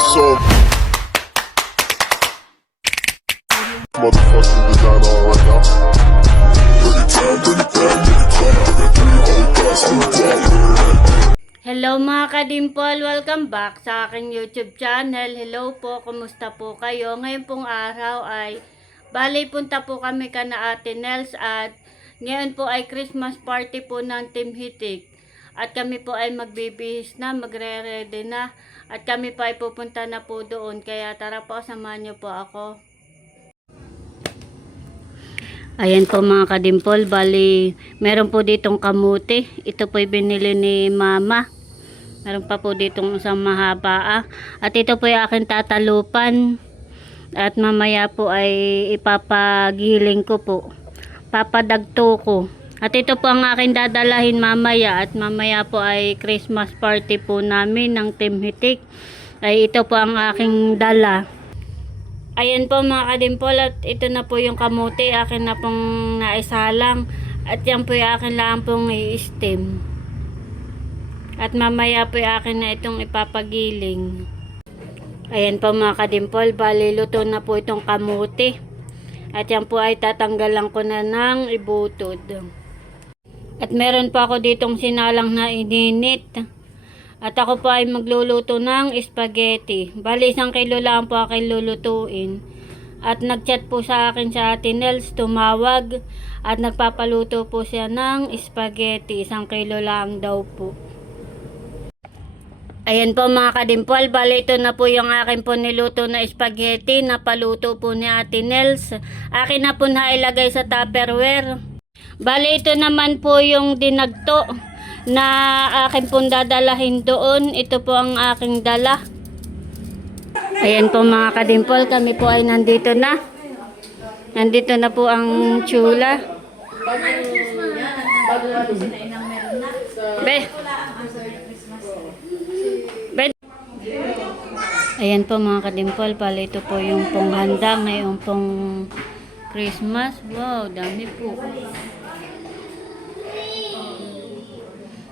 So motherfucking designer right now. Hello mga kadimpol, welcome back sa aking YouTube channel. Hello po, kumusta po kayo? Ngayon pong araw ay bali punta po kami kana Ate Nels at ngayon po ay Christmas party po ng Team Hitik. At kami po ay magbibihis na, magre-ready na at kami po ay pupunta na po doon. Kaya tara po, samahan niyo po ako. Ayan po mga kadimpol, bali meron po ditong kamuti. Ito po ay binili ni Mama. Meron pa po ditong isang mahaba. At ito po ay aking tatalupan. At mamaya po ay ipapagiling ko po. Papadagto ko. At ito po ang aking dadalahin mamaya. At mamaya po ay Christmas party po namin ng Team Hitik. Ay ito po ang aking dala. Ayan po mga kadimpol, at ito na po yung kamuti. Akin na pong naisalang. At yan po yung akin lang pong i-steam. At mamaya po akin na itong ipapagiling. Ayan po mga kadimpol, bali luto na po itong kamuti. At yan po ay tatanggalan ko na ng ibutod. At meron pa ako ditong sinalang na ininit. At ako po ay magluluto ng spaghetti. Bali 1 kilo lang po aking lulutuin. At nagchat po sa akin sa Ate Nels, tumawag. At nagpapaluto po siya ng spaghetti. 1 kilo lang daw po. Ayan po mga kadimpol, bali ito na po yung akin po niluto na spaghetti na paluto po ni Ate Nels. Akin na po na ilagay sa Tupperware. Bali ito naman po yung dinagto na akin po dadalahin doon. Ito po ang aking dala. Ayan po mga kadimpol, kami po ay nandito na. Nandito na po ang chula. Be. Ayan po mga kadimpol, pala ito po yung pong handa ngayon pong Christmas. Wow, dami po.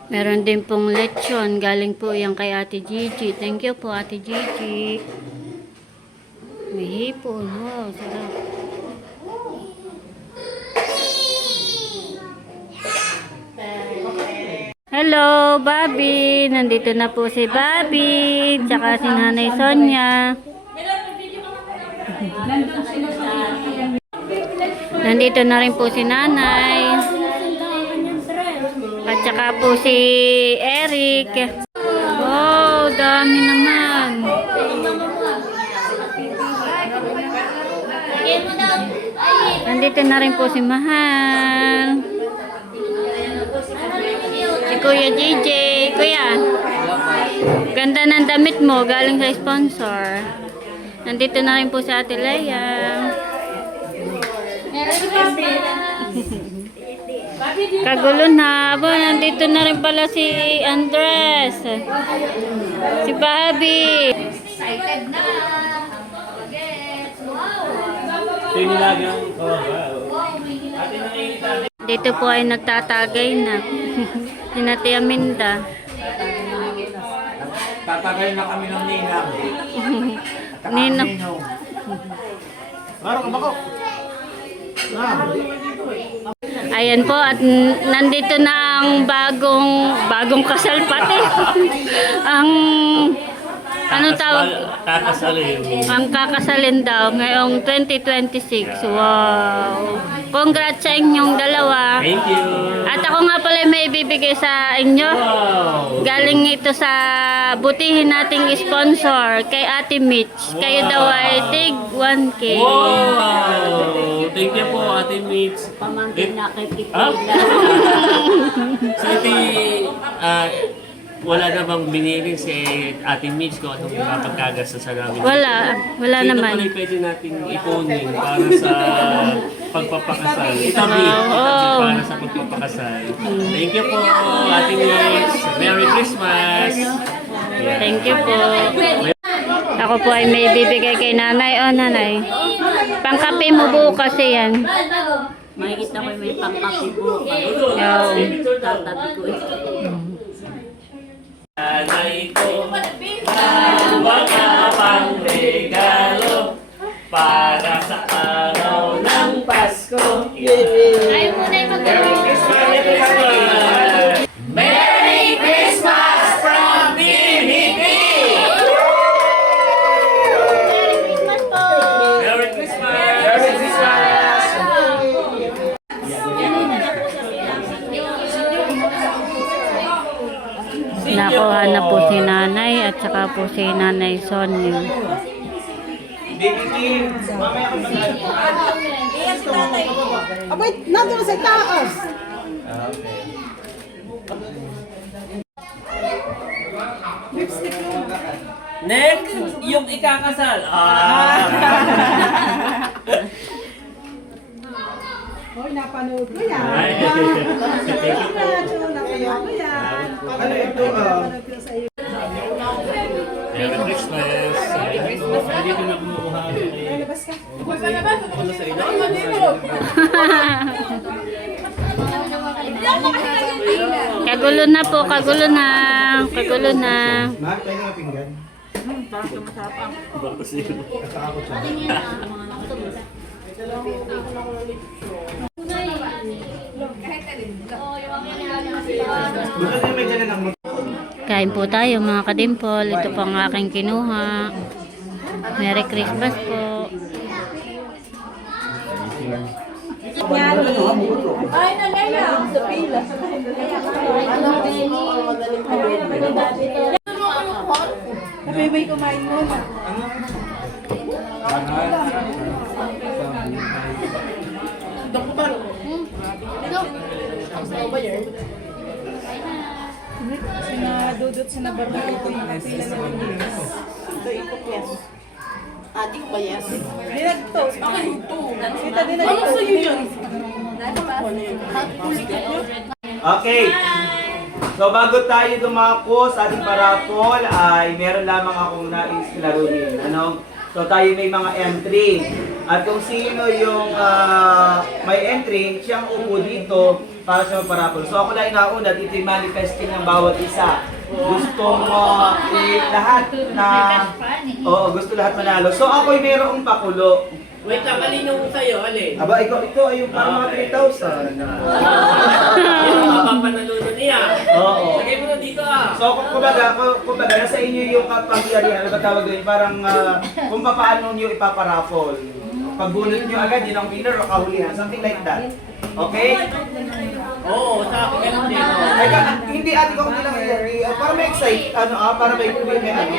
Meron din pong lechon, galing po yan kay Ate Gigi. Thank you po Ate Gigi. May hipon, wow, sarap. Hello, Bobby. Nandito na po si Bobby. Tsaka si Nanay Sonia. Nandito na rin po si Nanay. At tsaka po si Eric. Wow, dami naman. Nandito na rin po si Mahal. Si Kuya JJ. Kuya, ganda ng damit mo. Galing sa sponsor. Nandito na rin po si Ate Leia. Kagulo na. Aba, nandito na rin pala si Andres. Si Bobby. Excited na. Dito po ay nagtatagay na. Sinati Aminda. Tatagay na kami ng ninang. Ninong. Maro ka ba ko? Ayan po, at nandito na ang bagong kasal pati. Ang anong tawag? Kakasalin. Ang kakasalin daw ngayong 2026. Wow! Congrats sa inyong dalawa. Thank you. At ako nga pala may ibibigay sa inyo. Wow. Galing ito sa butihin nating sponsor kay Ate Mitch. Kayo daw ay tig 1K. Wow! Thank you po, Ate Mitch. Pamangkin na kay Ah? Kitila. So, ito wala namang binili si Ate Mitch kung anong mapagkagastos sa namin. Wala Ito naman. pala pwede natin ipunin para sa pagpapakasal. Itabi Oo. para sa pagpapakasal. Thank you po, Ate Mitch. Merry Christmas! Yeah. Thank you po. Ako po ay may bibigay kay nanay. O nanay, pangkape mo bukas yan. Makikita ko may pangkapi po. Yo. Tatabi ko ito. Nanay ko, baka regalo para sa araw ng Pasko. Ayaw mo na yung Merry Christmas! Merry Christmas! Merry Christmas from BBB! Christmas po! Merry Christmas! Merry Christmas! Nakuha na po si nanay at saka po si nanay Sonia. Abay, nandun sa taas. Next, yung ikakasal. Hoy, napanood ko yan. Ay. Napanood ko yan. Ano ito? Napanood ko sa iyo. Merry Christmas! Merry Christmas! Dito na kumukuha ako. Labas ka. Ano sa ilo? Kagulo na po, kagulo na. Kagulo na. Mark, tayo nga pinggan. Bako siya. Kakakot siya. Bukas yung may dyan ng Kain po tayo mga kadimpol. Ito po ang aking kinuha. Merry Christmas po. Ay, nalaya. Sa pila. Bebe, kumain mo na. Sinadudot, sinabarbato ko yung pila na linis. Ito, ikot yan. Adik ba yes? Dinagtos. Okay, ito. Kita din na ito. Ano sa'yo yun? Okay. So bago tayo dumako sa ating parapol ay meron lamang akong nais laruin. Ano? So tayo may mga entry. At kung sino yung may entry, siyang upo dito para sa parapol. So ako lang inauna, dito yung manifesting ng bawat isa. Gustong lahat na gusto lahat manalo. So ako'y mayroong pakulo. Wait lang, alin yung sa'yo? Alin? Aba, ito ay yung parang mga 3,000. Yung mapapanalunan niya. Oo. Lagay mo na dito ah. So, kumbaga, nasa inyo yung kapangyarihan, ano ba tawag doon? Parang kung paano nyo ipaparaffle. Pag bunot nyo agad, yun ang winner o kahulihan. Something like that. Okay? Oo, sa akin ganun din. Teka, hindi ate ko kung para may excite, para may ano.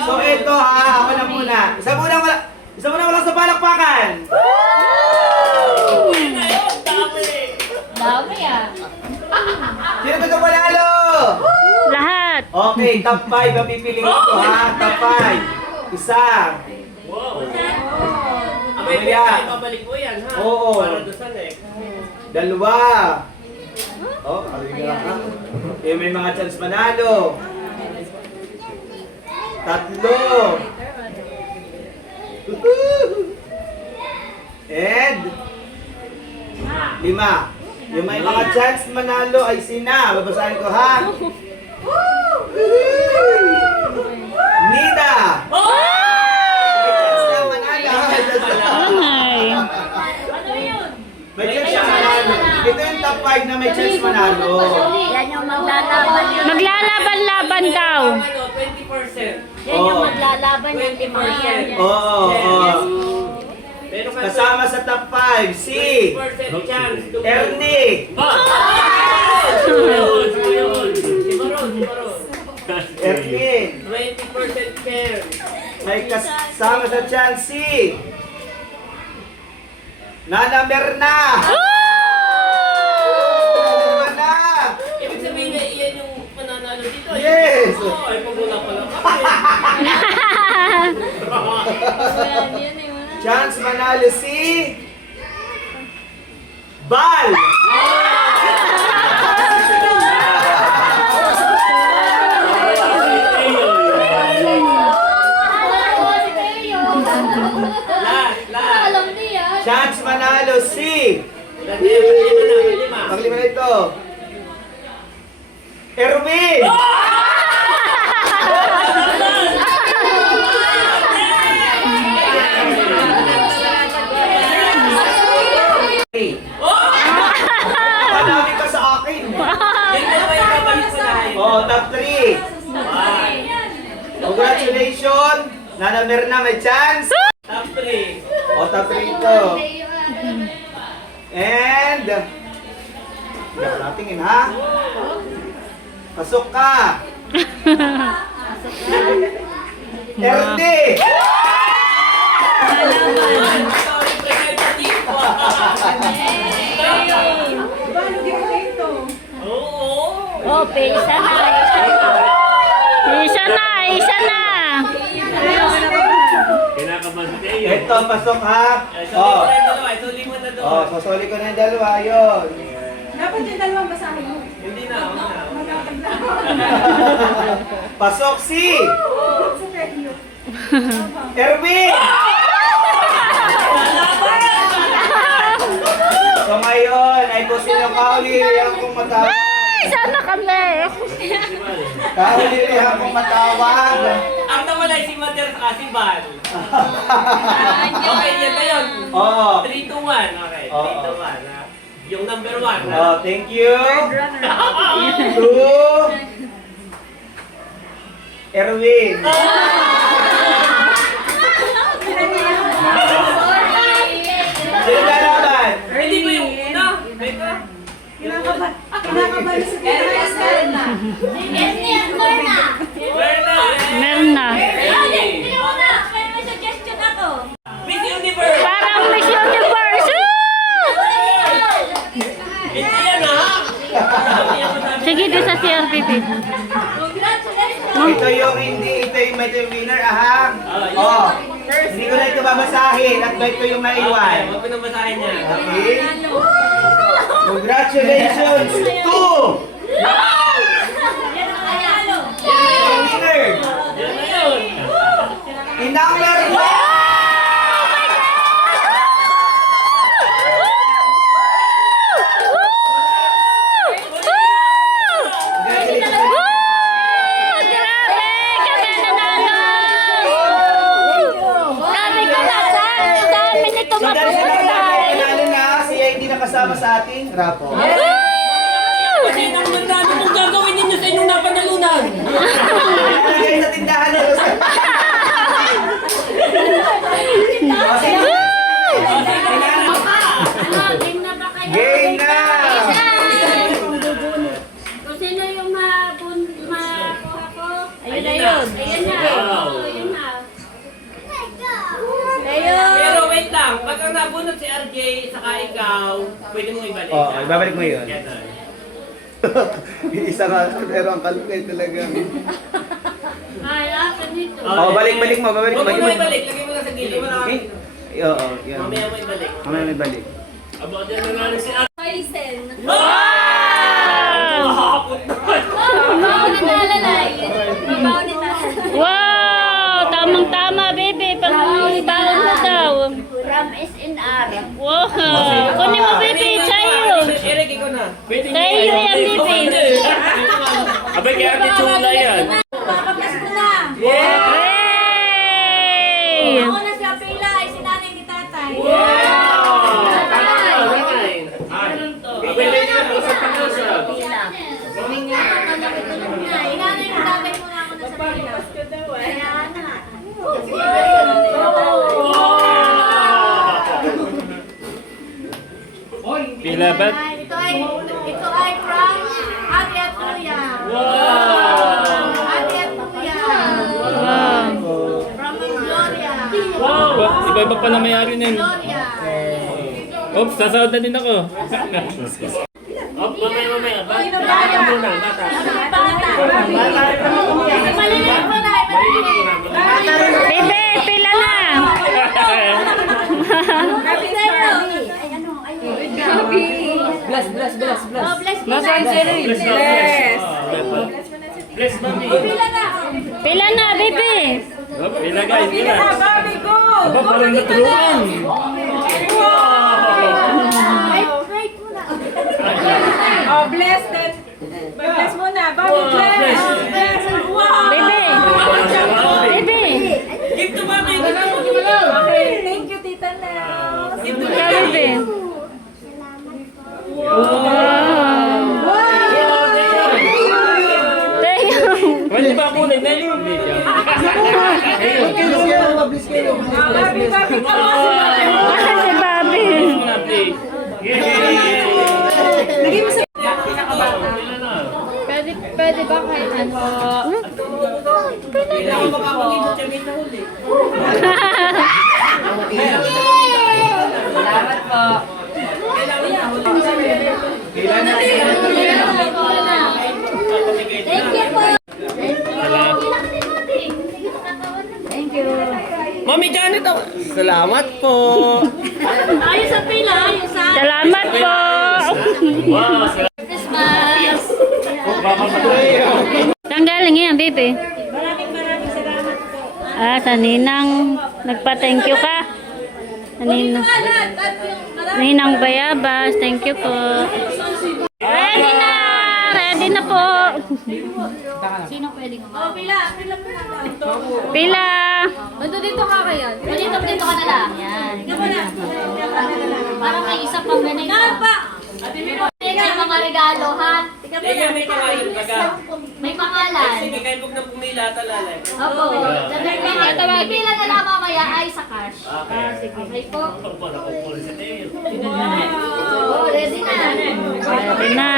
So, ito ako na muna. Isa muna walang sa palakpakan. Ayun na yun, dami. Dami ah. Sino gusto panalo? Lahat. Okay, top 5 ang pipiliin ko ha. Top 5. Isa. Wow. Abay, Kuya. ibabalik mo yan ha. Oo. Para doon sa next. Dalawa. Oh, kaliga ka. Eh, may mga chance manalo. Tatlo. And 5. Yung may mga chance manalo ay sina. Babasahin ko ha. Nida. May chance na manalo. Ay. May chance na manalo. Ito yung top 5 na may chance manalo. Yan yung maglalaban yun. Maglalaban-laban daw. Ano, 20%. Yan yung maglalaban yung lima yan. Oo. Meron ka Kasama sa top 5, si 20% chance. to- Ernie. Yun, yun. Si Baron. Ernie. 20% chance. May kasama sa chance si Nana Merna. Nana. Ibig sabihin na iyan yung pananalo dito. Yes. Oo, ay pagula pala kami. Chance manalo si Bal. Last. Chance manalo si Lima. Panglima na ito. Erwin. Oh, top 3. Congratulations! Nana Merna, may chance! Top 3. Oh, top 3 ito. And... Yan, natingin ha. Pasok ka! Erde! Oh, pisa na. Isa na, isa na. Kinakabahan si Teo. Ito, pasok ha. Oh. Oh, sasoli ko na yung dalawa. Yun. Dapat yung dalawang basahin mo. Hindi na, ako na. Pasok si Erwin! So ngayon ay kung sino kaulilihan kong matawag. Sana kami. Kaulilihan kong matawag. Ang nawala si Mother sa Kasiban. Okay, yan na yun. Oo. 3, 2, 1. Okay, 3, 2, 1. Ha? Yung number 1. Oh, thank you. To Erwin. Sino lalaban? Hindi ba yung una? Ito? Kinakabahan si Ernest na. Meron na. Miss Universe! Parang Miss Universe. Hindi yan ha? Sige, doon sa CRPP. Ito yung may winner, aha. Oh, hindi ko na ito babasahin at ba ito yung naiwan. Huwag ko na basahin niya. Okay? Congratulations to winner Yan na yun. in number 1. Kasama sa ating rapo. Kasi nung nandano mong gagawin ninyo sa inyong napanalunan. Ilagay sa tindahan na Rosa. Game na! Kung sino yung makuha ko, ayun na Ayun na. yun. Ayun na. Wow. Oo, yun na. Pero wait lang, pag ang nabunot si RJ saka ikaw, pwede mong ibalik. Oo, ibabalik mo yun. Ganun. Isa nga, pero ang kalukay talaga. Ay, akin dito. Oh, balik mo, babalik Huwag mo mo. na ibalik, lagay mo na sa gilid. Wala kang... Oo, yan. Mamaya mo ibalik. Mamaya may balik. About yan na namin si RJ. Poison. Mahapot naman. Mabaw ni talalay. Mabaw ni talalay. Wow! Tamang-tama, baby. Pang-baon na daw. From SNR. Wow! Kunin mo, baby. Sa'yo. Eric, ikaw na. Pwede Sa'yo yan, baby. Abay, kaya ate Chula yan. Papapas ko na. Yay! Ako na si Apela, ay si nanay ni tatay. Abay, pwede na sa pag-usap. Inanay ni tatay mo na ako na sa pila. Kaya na. Pila ba't? Ito ay from Ate at Kuya. Ate at Kuya. From Gloria. Iba-iba pa na may-ari na yun. Gloria. Oops, sasahod na din ako. Mamaya. Bata muna, bata. Maliliit mo na. Baby, pila na. Happy sa'yo. Bless. Oh, bless me na. Bless, mami. Pila na. Pila na, baby. Pila guys, pila. Baby ko! Aba, parang natulungan. Ay, right mo na. Oh, bless that. Bless mo na. Baby, bless. Bless. Wow! Baby. Baby. Give to mami. Okay, thank you, Tita Nels. Ikaw, baby. Wow. pwede ba kahit ano? Salamat po. Kailan na? Thank you po. Mami Janet, salamat po. Ayos ang pila, ayos ang Salamat po. Wow, Christmas. Saan galing yan, baby? Maraming salamat po. Sa Ninang. Nagpa-thank you ka. Sa Ninang. Ninang Bayabas. Thank you po. Ready na! Ready na po. Sino pwedeng Oh, pila po na. Pila. Bando dito ka kaya? Dito ka na lang. Yan. Parang may isa pang ganito. May mga regalo, ha? May pangalan. Opo. Pipila na lang mamaya ay sa cash. Okay po. Oh, ready na. Ready na.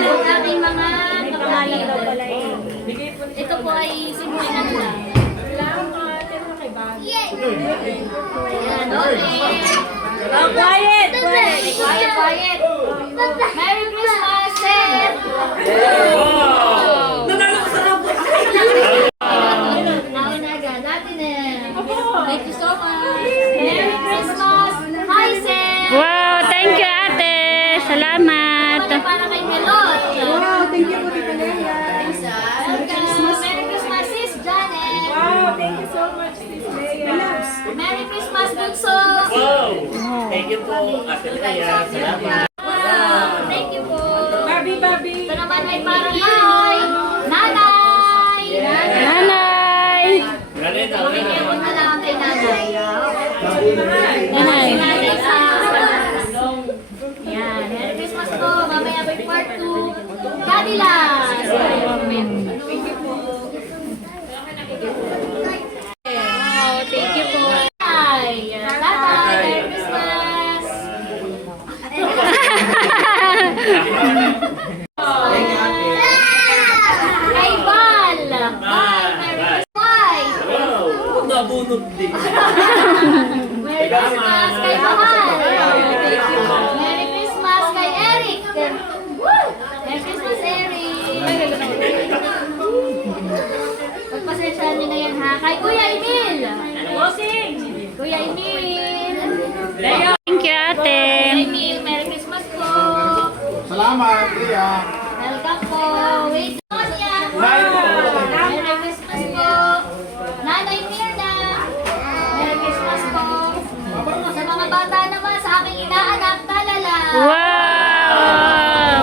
Ang aming mga kapatid. Ito po ay simulan na. Ayan, okay. Quiet! Quiet! Merry Christmas, sir! Nauna agad. Natin eh. Thank you so much. Merry Christmas! Hi, sir! Wow, thank you ate. Salamat. Para kay Melot. Wow, thank you po, Tita Leia. Merry Christmas, sis Janet. Wow, thank you so much, Sis Leia. Merry Christmas, Bunso. Wow. Thank you po, Ate Lea. Salamat. Wow, thank you po. Barbie. Ito naman ay para kay Nanay. Nanay. Ganito. Bigyan ko na lang kay Nanay. Nanay. Nanay sa Yan, Merry Christmas po. Mamaya may part 2. Cadillac. Wow, thank you po. Ay, Tatay, Merry Christmas. Thank you, ate. Kay Val. Val, Merry Christmas. Wow. Nabunod din. Merry Christmas kay Mahal. Merry Christmas kay Eric. Merry Christmas, Eric. Pagpasensyahan niyo na yan, ha? Kay Kuya Emil. Kuya Emil. Thank you ate. Kuya Emil, Merry Christmas po. Salamat, Ria. Welcome po. Wait, Sonia. Merry Christmas po. Nanay Mirna. Merry Christmas po. Sa mga bata naman, sa aking inaanak, talala. Wow.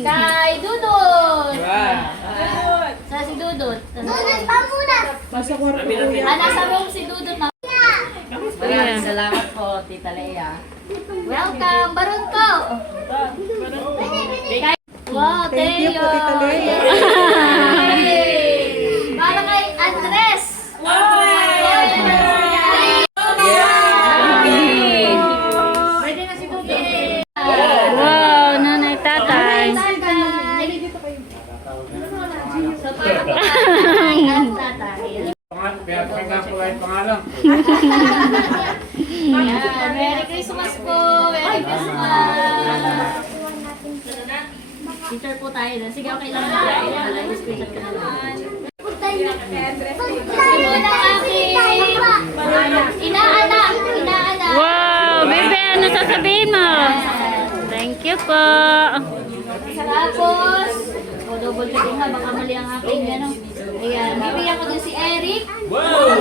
Kay Dudut. Sa si Dudut. Dudut, pamunas. Nasa room si Dudut na. Ayan. Salamat po, Tita Leia. Welcome, Baron ko. Wow, Thank you po, Teo. Tita Leia. Para kay Andres. Pwede na si Dudut. Wow, nanay tatay. So, para kay tatay. Kaya pagkakulay pangalan. Ayan, Merry Christmas po! Merry Christmas! Teacher po tayo na. Sige, okay lang. Screenshot ka na lang. Ito na aking inaanak. Inaanak. Wow, baby, ano sasabihin mo? Thank you po. Tapos, double checking ha. Baka mali ang aking ano. Ayan, bibigyan ko din si Eric. Wow.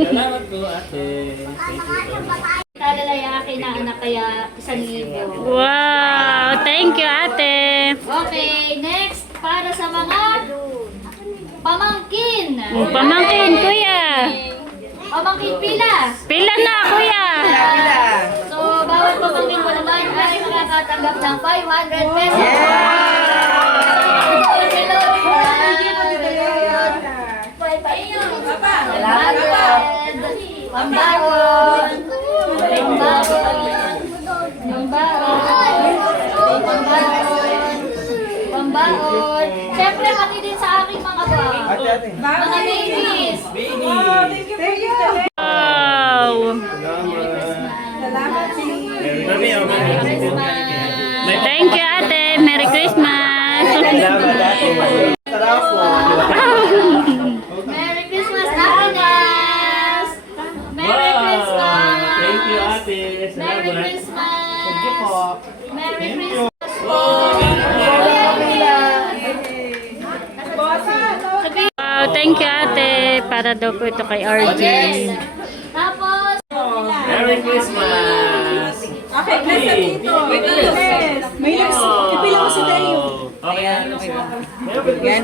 Salamat po, ate. Thank you so much. Talalay ang aking inaanak kaya 1,000. Wow, thank you ate. Okay, next para sa mga pamangkin. Pamangkin, kuya. Pamangkin pila. Pila na, kuya. So, bawat pamangkin ko naman ay makakatanggap ng 500 pesos. Pambaon. Pambaon. Pambaon. baon. Siyempre, pati din sa aking mga baon. Ate. Mga babies. Baby! Thank you. Wow! Salamat, si... Mami, oh, Merry mami. Christmas. Thank you, ate. Merry Christmas! Salamat ate. Sarap po. Merry Christmas, Agnes. Merry Wow! Christmas. Thank you, ate. Merry Salamat. Christmas. Thank you po. Merry Christmas. Wow, thank you, ate. Para daw po ito kay RJ. Tapos, Merry Christmas! Okay, bless na dito. Bless. May ipilang ko si Dayo. Okay. Yan,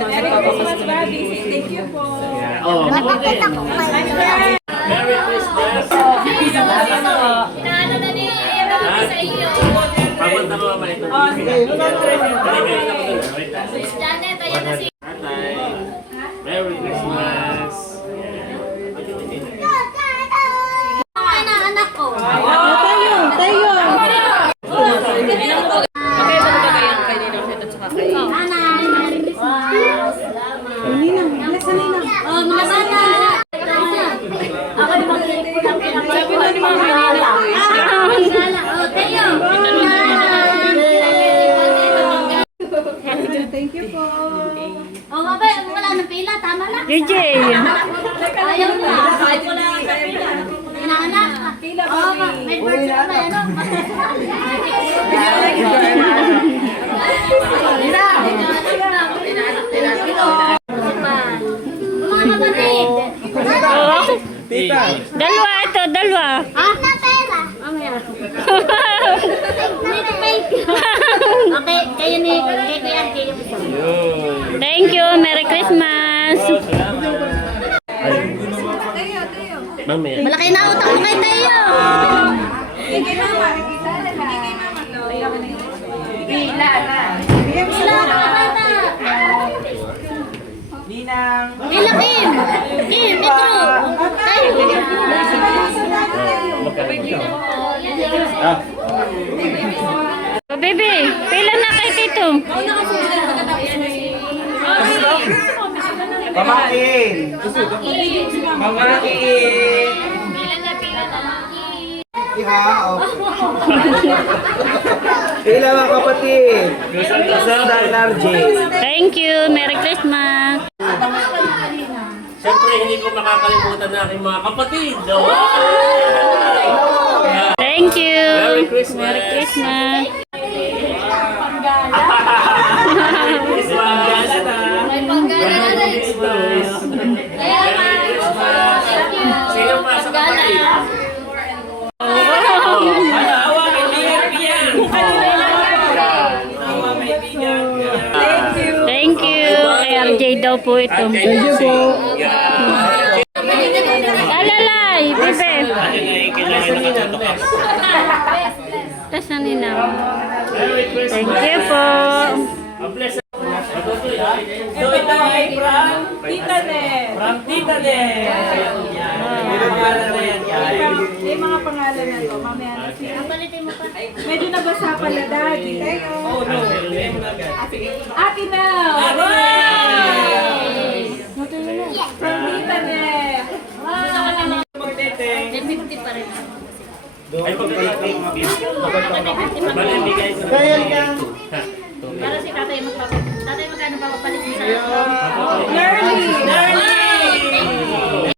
nagpapakas na Thank you po. Oh, Merry Christmas! inaano na ni Mami sa iyo. Papunta ko naman ito. Wait lang. Miss Janet, ayan na si... Tatay. Merry Christmas! Ay na, anak ko. Tayo. Nanay, Merry Christmas. Ninang, bless na ninang. Oh, mga bata. Ako yung mag-iip ko lang pinapalala. Sabi na ni Mami Nina. Oh, Teo. Thank you po. Oh, mabe, wala nang pila. Tama na. JJ! Ayaw na. Inaanak. Oh, may birthday ka ba? Ano? Mga kapatid. Tita. Dalawa ito, dalawa. Ha? Na pera. Mamaya. Thank you. Okay, kayo ni Kuya Archie yung isa. Thank you. Merry Christmas. Mamaya. Malaki na utak mo kay Teo. Sila na bata. Ninang. Nila Kim. Kim, Metro. Tayo. Ah, Oh, baby, pila na kay Tito. Pamakin. Pamakin. Pila na. Iha. Pila mga kapatid. Dahil RJ. Thank you. Merry Christmas. Siyempre, hindi ko makakalimutan na aking mga kapatid. Thank you. Merry Christmas. Merry Christmas. Merry Christmas! May panggana na rin. Merry Christmas! Sino pa sa kapatid? Thank you. Kay RJ daw po ito. Thank you po. Alalay, bebe. Kailangan nakatutok ka. Tas na nina. Merry Christmas! Thank you po. A blessed. Ito ay from Tita Net. From Tita Net. Yung mga pangalan na to, mamaya na siya. Palitin mo pa. Medyo nabasa pala, Daddy. Oh, no. Ate na! From Tita Net. May 50 pa rin. Ay, pagkakating. Bali, bigay ko na. Para si tatay tatay magkano papapalit mo sa Nerly!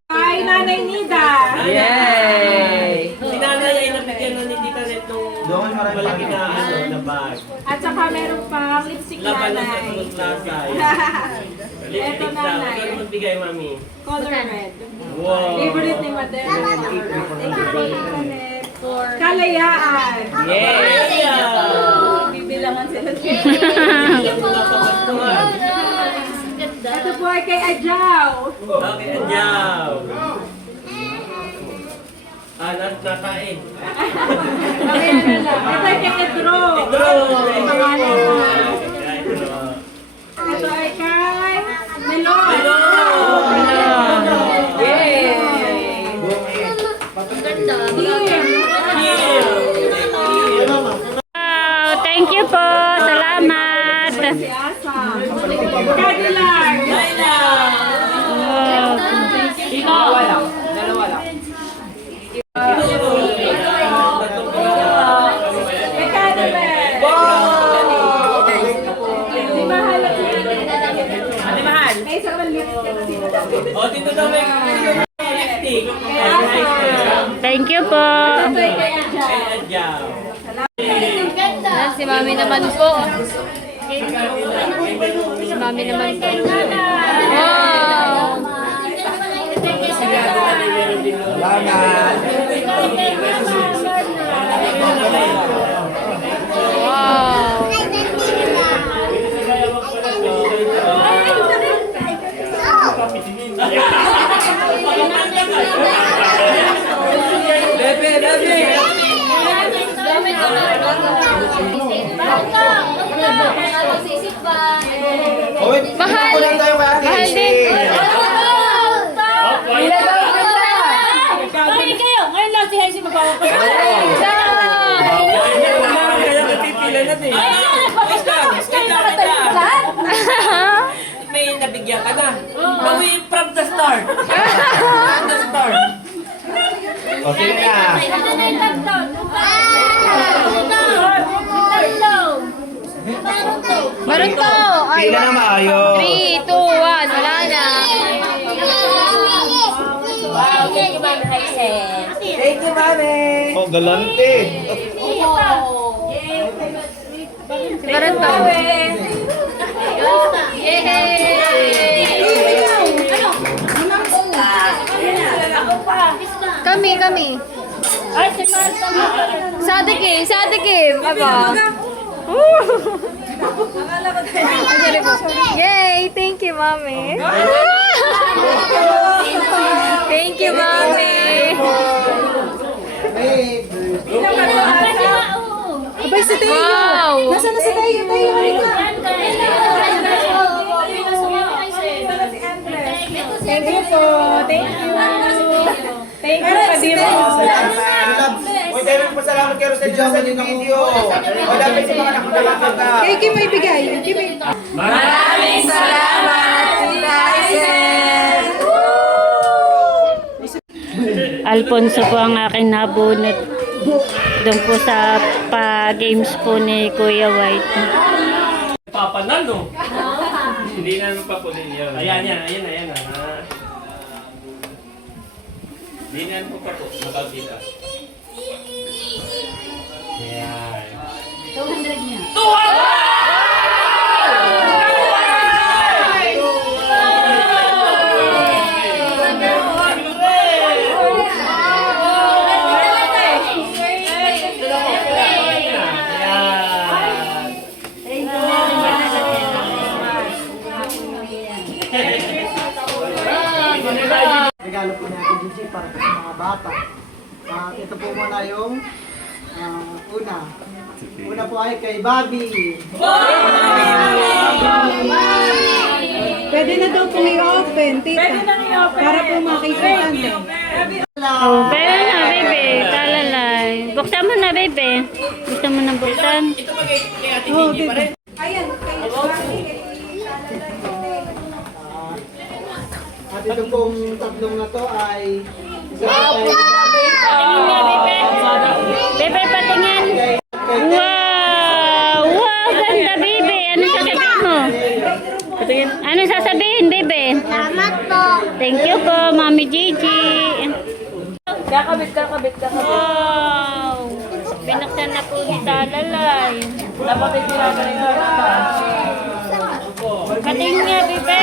Ay, Nanay Nida. Yay! Si nanay ay nabigyan na ni Tita Net nung Doon marami malaki na na bag. At saka meron pang lipstick Laban na sa nanay. Tulog Plaza. Ito Lipstick daw. nanay. Ano magbigay, mami? Color red. Wow! Favorite ni Mother. Thank you po, Tita Net. Kalayaan. Yay! Bibilangan sila. Thank you po. Ganda. Ito po ay kay Ajaw. Okay, andiyaw. Nakain. Ito ay kay Pedro. Ay pangalan na. Ito ay kay Melon. Yay! Ganda. Wow, thank you po. Salamat. Si Dalawa lang. Dalawa lang. O, dito daw may lipstick. Thank you po. Si Mami naman po. Si Mami naman po. Wow! Wow! Mahal! Mahal din! Ay, kayo! Ngayon lang si Hazy magpapapagod. Kaya napipila na din. May nabigyan ka na. Bawi from the start. From the start. Okay na. Meron to! Ay, Pila na maayos. 3, 2, 1, wala na. Thank you, mami. Oh, galante. Meron to. Kami. Sadikim. Aba. Yay! Thank you, Mami. Thank you, Mami. Abay, si Tayo! Wow! Nasaan na si Tayo? Tayo, halika! Thank you po. Thank you. Thank you, Kadiro. Uy, tayo magpasalamat kay Rosel sa inyong video. Wala pa sa mga nakakalaga. Kay Kim may bigay. Kim may... Maraming salamat, Tita Isel! Alfonso po ang aking nabunot. Doon po sa pa-games po ni Kuya White. Papanalo. Hindi na pa po din yun. Ayan. Hindi na po pa po. Nakakita. Ayan. 200 niya. Regalo po natin Gigi para po sa mga bata. Ito po muna yung una. Una po ay kay Bobby. Pwede na daw po i-open, Tita. Pwede na i-open. Para po makikita niyo. Oh, pero na, bebe. Talalay. Buksan mo na, bebe. Gusto mo na buksan? Oh, Tita. At ito pong tatlong na to ay Patingin nga, bebe. Bebe, patingin. Wow! Wow, ganda, bebe. Ano sasabihin mo? Ano sasabihin, bebe? Salamat po. Thank you po, Mami Gigi. Kakabit. Wow! Binuksan na po ni Talalay. Patingin nga, bebe.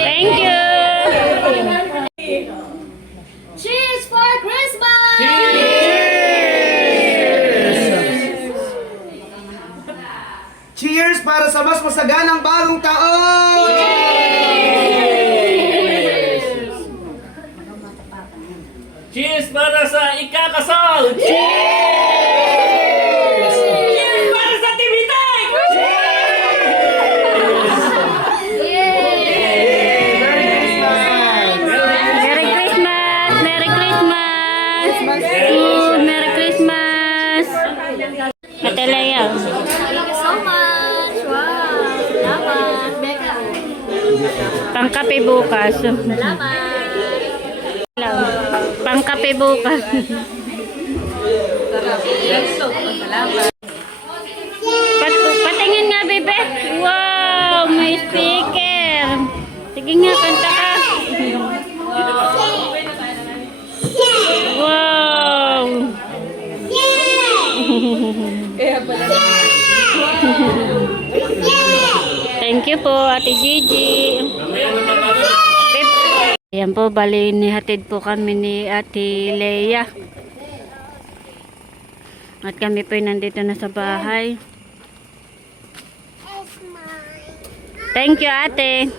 Thank you. Cheers for Christmas! Cheers para sa mas masaganang bagong taon! Pangkape bukas. Pangkape bukas. Patingin nga, bebe. Wow, may speaker. Sige nga, kanta ka. Wow. Thank you po, Ate Gigi. Ayan po, bali nihatid po kami ni Ate Leia. At kami po nandito na sa bahay. Thank you, ate.